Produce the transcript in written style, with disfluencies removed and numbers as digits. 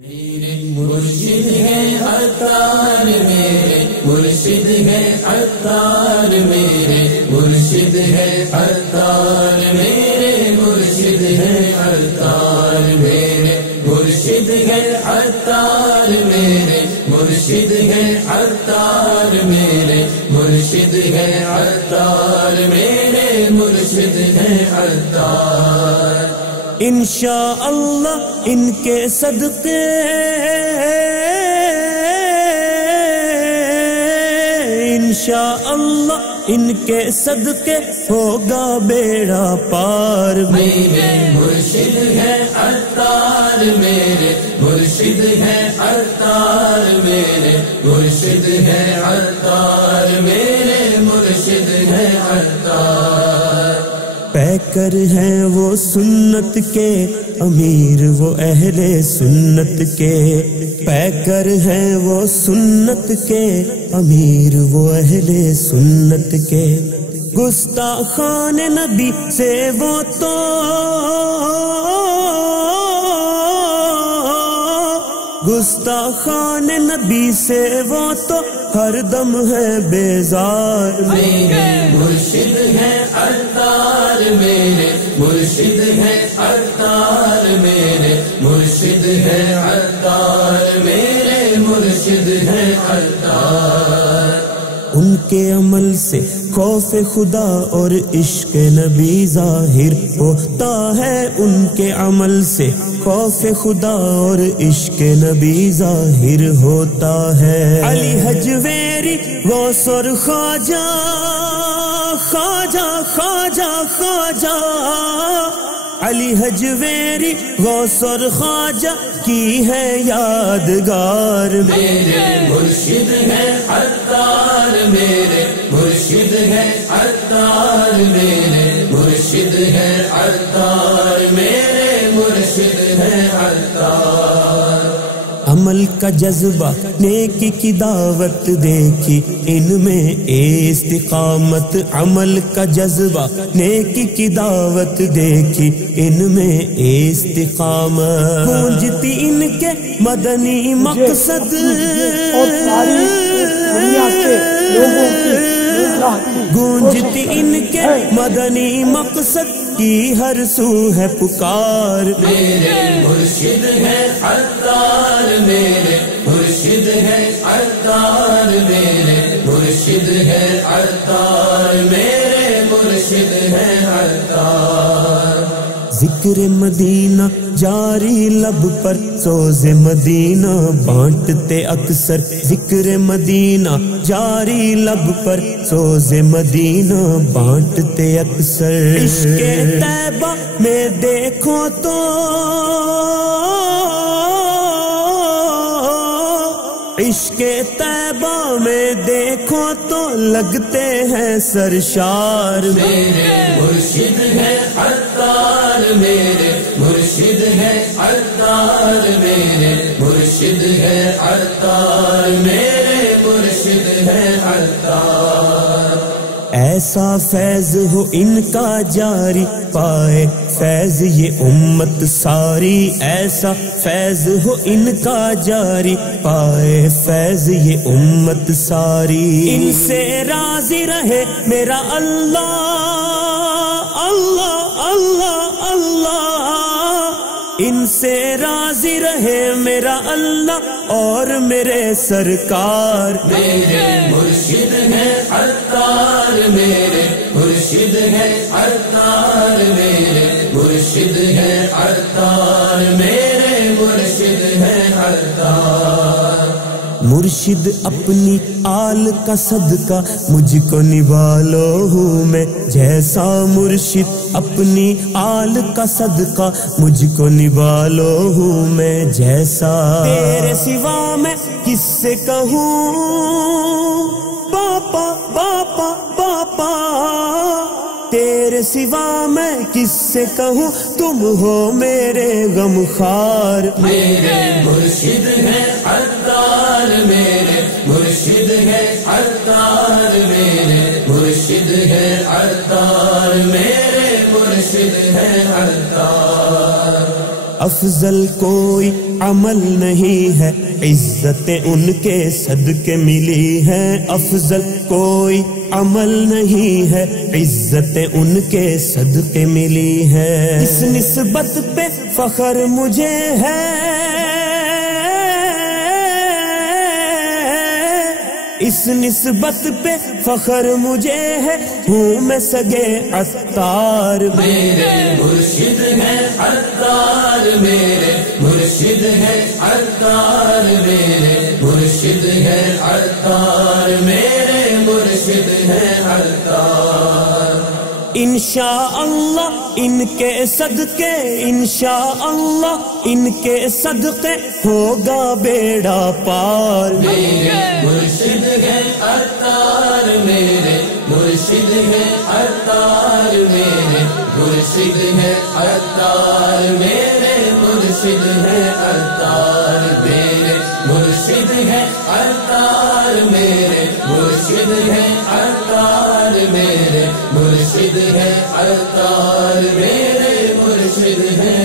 میرے مرشد ہے عطار، میرے مرشد ہے عطار، میرے مرشد ہے عطار، میرے مرشد ہے عطار، میرے مرشد ہے عطار، میرے مرشد ہے عطار، میرے مرشد ہے عطار، میرے مرشد ہے عطار۔ انشاءاللہ ان کے صدقے انشاءاللہ ان کے صدقے ہوگا بیڑا پار۔ میرے مرشد ہے عطار، میرے مرشد ہے عطار، میرے مرشد ہے عطار، میرے مرشد ہے عطار۔ پیکر ہیں وہ سنت کے امیر، وہ اہل سنت کے پیکر ہیں وہ سنت کے امیر، وہ اہل سنت کے گستاخان نبی سے وہ تو گستاخان نبی سے وہ تو ہر دم ہے بیزار۔ میرے مرشد ہے عطار، میرے مرشد ہے عطار، میرے مرشد ہے عطار، میرے مرشد ہے عطار۔ ان کے عمل سے خوف خدا اور عشق نبی ظاہر ہوتا ہے، ان کے عمل سے خوف خدا اور عشق نبی ظاہر ہوتا ہے۔ علی حجویری غوث اور خواجہ خواجہ خواجہ خواجہ علی حجویری غوث اور خواجہ کی ہے یادگار۔ میرے مرشد ہے عطار، میرے مرشد ہے عطار، میرے مرشد ہے عطار، میرے مرشد ہے عطار۔ عمل کا جذبہ نیکی کی دعوت دیکھی ان میں استقامت، عمل کا جذبہ نیکی کی دعوت دیکھی ان میں استقامت، گونجتی ان کے مدنی مقصد گونجتی ان کے مدنی مقصد کی ہر سو ہے پکار۔ میرے مرشد ہے عطار، میرے مرشد ہے عطار، میرے مرشد ہے عطار، میرے مرشد ہے عطار۔ ذکر مدینہ جاری لب پر سوز مدینہ بانٹتے اکثر، ذکر مدینہ جاری لب پر سوز مدینہ بانٹتے اکثر۔ عشق طیبہ میں دیکھو تو عشق طیبہ میں دیکھو تو لگتے ہیں سرشار۔ میرے مرشد ہے عطار، میرے مرشد ہے عطار، میرے مرشد ہے عطار، میرے مرشد ہے عطار۔ ایسا فیض ہو ان کا جاری پائے فیض یہ امت ساری، ایسا فیض ہو ان کا جاری پائے فیض یہ امت ساری۔ ان سے راضی رہے میرا اللہ اللہ اللہ اللہ، ان سے راضی رہے میرا اللہ اور میرے سرکار۔ میرے مرشد ہے عطار، میرے مرشد ہے عطار، میرے مرشد ہے عطار، میرے مرشد ہے عطار۔ مرشد اپنی آل کا صدقہ مجھ کو نوالو ہوں میں، جیسا مرشد اپنی آل کا صدقہ مجھ کو نوالو ہوں میں، جیسا تیرے سوا میں کس سے کہوں باپا باپا باپا، تیرے سوا میں کس سے کہوں تم ہو میرے غم خوار۔ میرے مرشد ہے عطار، میرے مرشد ہے عطار، میرے مرشد ہے عطار، میرے مرشد ہے عطار۔ افضل کوئی عمل نہیں ہے، عزتیں ان کے صدقے ملی ہیں، افضل کوئی عمل نہیں ہے، عزتیں ان کے صدقے ملی ہیں۔ اس نسبت پہ فخر مجھے ہے، اس نسبت پہ فخر مجھے ہے، ہوں میں سگے عطار۔ میرے مرشد ہے عطار، میرے مرشد ہے عطار، میرے مرشد ہے عطار، میرے مرشد ہے عطار۔ انشاءاللہ ان کے صدقے، انشاءاللہ ان کے صدقے ہوگا بیڑا پار۔ میرے مرشد ہے عطار، میرے مرشد ہے عطار، میرے مرشد ہے عطار، میرے مرشد ہے عطار، میرے مرشد ہے عطار، میرے مرشد ہے عطار، میرے مرشد ہے عطار، میرے مرشد ہے